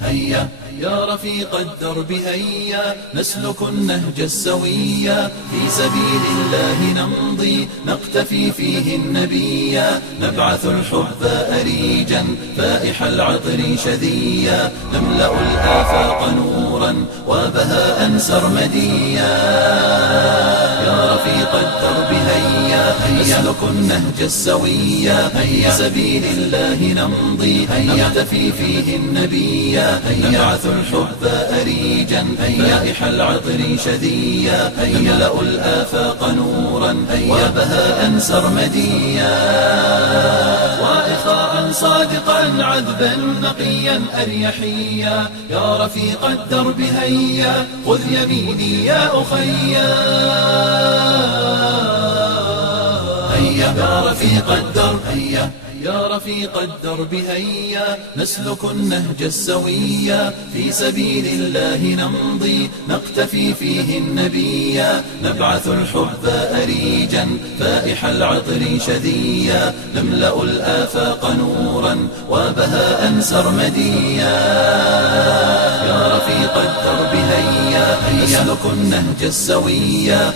هيا يا رفيق الدرب هيا نسلك النهج السويا في سبيل الله نمضي نقتفي فيه النبيا نبعث الحب أريجا فائح العطر شذيا نملأ الآفاق نورا وبهاء سرمديا يا رفيق الدرب هيا نسلك النهج السويا في سبيل الله نمضي نقتفي فيه النبيا نبعث الحب أريجا فائح العطر شذيا نملأ الآفاق نورا وبهاء سرمديا وإخاء صادقا عذبا نقيا أريحيا يا رفيق الدرب هيا خذ يميني يا أخيا هيا يا رفيق الدرب هيا يا رفيق الدرب هيا نسلك النهج السويا في سبيل الله نمضي نقتفي فيه النبيا نبعث الحب أريجا فائح العطر شذيا نملأ الآفاق نورا وبهاء سرمديا يا رفيق الدرب هيا نسلك النهج السويا